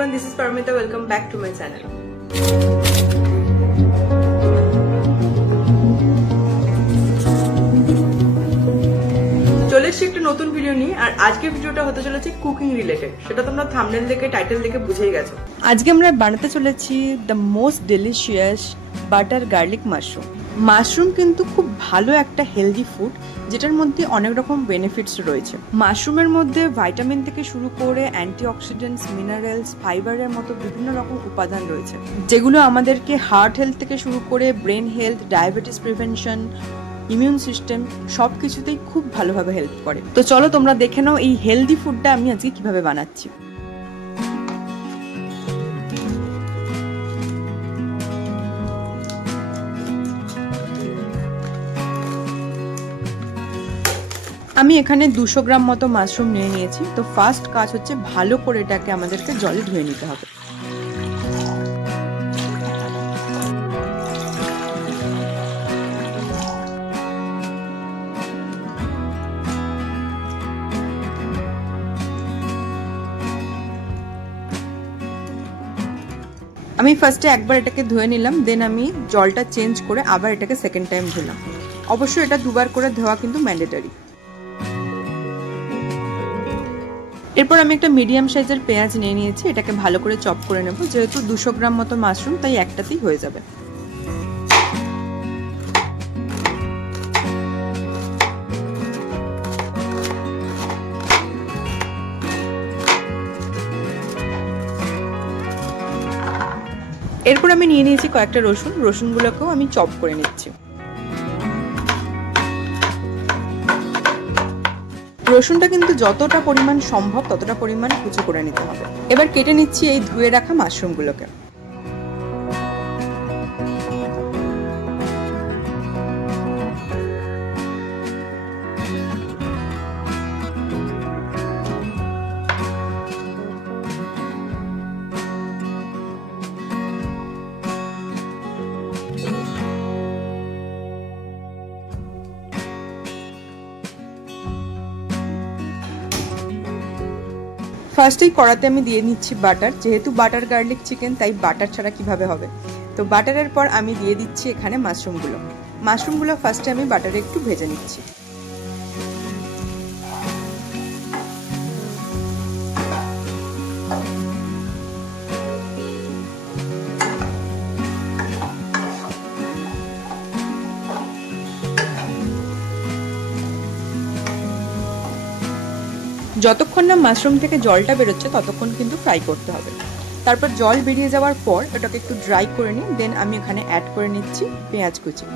everyone, this is Paramita. Welcome back to my channel. চলে এসেছি একটা নতুন ভিডিও নিয়ে। আর আজকের ভিডিওটা হতে চলেছে কুকিং রিলেটেড। সেটা তোমরা থাম্বনেল দেখে টাইটেল দেখে বুঝেই গেছো। আজকে আমরা বানাতে চলেছি the most delicious butter garlic mushroom. Mushroom কিন্তু খুব ভালো একটা হেলদি ফুড, যেটার মধ্যে অনেক রকম বেনিফিটস রয়েছে। মাশরুমের মধ্যে ভাইটামিন থেকে শুরু করে অ্যান্টিঅক্সিডেন্টস, মিনারেলস, ফাইবারের মতো বিভিন্ন রকম উপাদান রয়েছে, যেগুলো আমাদেরকে হার্ট হেলথ থেকে শুরু করে brain health, diabetes prevention, immune system সব কিছুতেই খুব ভালোভাবে হেল্প করে। তো চলো তোমরা দেখে নাও এই হেলদি ফুডটা আমি আজকে কিভাবে বানাচ্ছি। আমি এখানে 200 গ্রাম মতো মাশরুম নিয়ে নিয়েছি। তো ফার্স্ট কাজ হচ্ছে ভালো করে এটাকে আমাদেরকে জলে ধুয়ে নিতে হবে। আমি ফার্স্টে একবার এটাকে ধুয়ে নিলাম, দেন আমি জলটা চেঞ্জ করে আবার এটাকে সেকেন্ড টাইম ধুলাম। অবশ্যই এটা দুবার করে ধোয়া কিন্তু ম্যান্ডেটরি। এরপর আমি একটা মিডিয়াম সাইজের পেঁয়াজ নিয়ে নিয়েছি, এটাকে ভালো করে চপ করে নেব। যেহেতু 200 গ্রাম মতো মাশরুম, তাই একটাতেই হয়ে যাবে। এরপর আমি নিয়ে নিয়েছি কয়েকটা রসুনগুলোকেও আমি চপ করে নিচ্ছি। রসুনটা কিন্তু যতটা পরিমাণ সম্ভব ততটা পরিমাণ কুচি করে নিতে হবে। এবার কেটে নিচ্ছি এই ধুয়ে রাখা মাশরুমগুলোকে। ফার্স্টেই কড়াতে আমি দিয়ে নিচ্ছি বাটার। যেহেতু বাটার গার্লিক চিকেন, তাই বাটার ছাড়া কিভাবে হবে। তো বাটারের পর আমি দিয়ে দিচ্ছি এখানে মাশরুমগুলো ফার্স্টে আমি বাটারে একটু ভেজে নিচ্ছি। যতক্ষণ না মাশরুম থেকে জলটা বেরোচ্ছে ততক্ষণ কিন্তু ফ্রাই করতে হবে। তারপর জল বেরিয়ে যাওয়ার পর এটাকে একটু ড্রাই করে নিই, দেন আমি এখানে অ্যাড করে নিচ্ছি পেঁয়াজ কুচি।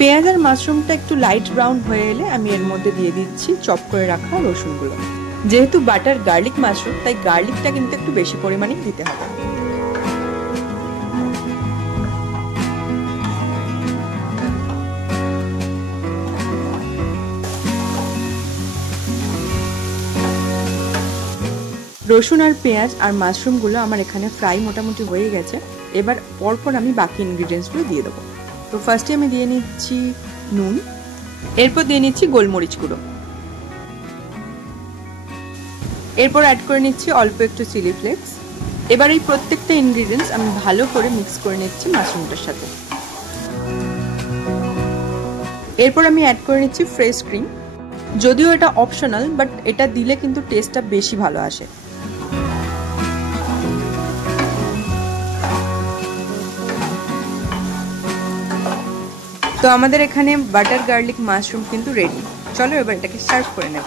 পেঁয়াজ আর মাশরুমটা একটু লাইট ব্রাউন হয়ে এলে আমি এর মধ্যে দিয়ে দিচ্ছি চপ করে রাখা রসুনগুলো। যেহেতু বাটার গার্লিক মাশরুম, তাই গার্লিকটা কিন্তু একটু বেশি পরিমাণে দিতে হবে। রসুন আর পেঁয়াজ আর মাশরুমগুলো আমার এখানে ফ্রাই মোটামুটি হয়ে গেছে। এবার পরপর আমি বাকি ইনগ্রিডিয়েন্টসগুলো দিয়ে দেবো। তো ফার্স্টে আমি দিয়ে নিচ্ছি নুন, এরপর দিয়ে নিচ্ছি গোলমরিচ গুঁড়ো, এরপর অ্যাড করে নিচ্ছি অল্প একটু চিলি ফ্লেক্স। এবার এই প্রত্যেকটা ইনগ্রিডিয়েন্টস আমি ভালো করে মিক্স করে নিচ্ছি মাশরুমটার সাথে। এরপর আমি অ্যাড করে নিচ্ছি ফ্রেশ ক্রিম। যদিও এটা অপশনাল, বাট এটা দিলে কিন্তু টেস্টটা বেশি ভালো আসে। তো আমাদের এখানে বাটার গার্লিক মাশরুম কিন্তু রেডি। চলো এবার এটাকে সার্ভ করে নেব।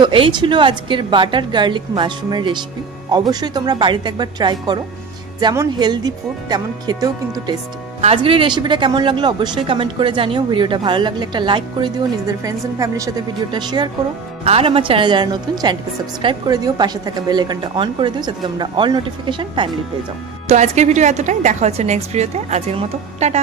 সো এই ছিল আজকের বাটার গার্লিক মাশরুমের রেসিপি। অবশ্যই তোমরা বাড়িতে একবার ট্রাই করো। যেমন হেলদি ফুড তেমন খেতেও কিন্তু টেস্টি। আজকের এই রেসিপিটা কেমন লাগলো অবশ্যই কমেন্ট করে জানিও। ভিডিওটা ভালো লাগলে একটা লাইক করে দিও, নিজেদের ফ্রেন্ডস এন্ড ফ্যামিলির সাথে ভিডিওটা শেয়ার করো। আর আমার চ্যানেল যারা নতুন, চ্যানেলটাকে সাবস্ক্রাইব করে দিও, পাশে থাকা বেল আইকনটা অন করে দিও যাতে তোমরা অল নোটিফিকেশন টাইমলি পেয়ে যাও। তো আজকের ভিডিও এতটাই, দেখা হচ্ছে নেক্সট ভিডিওতে। আজকের মতো টাটা।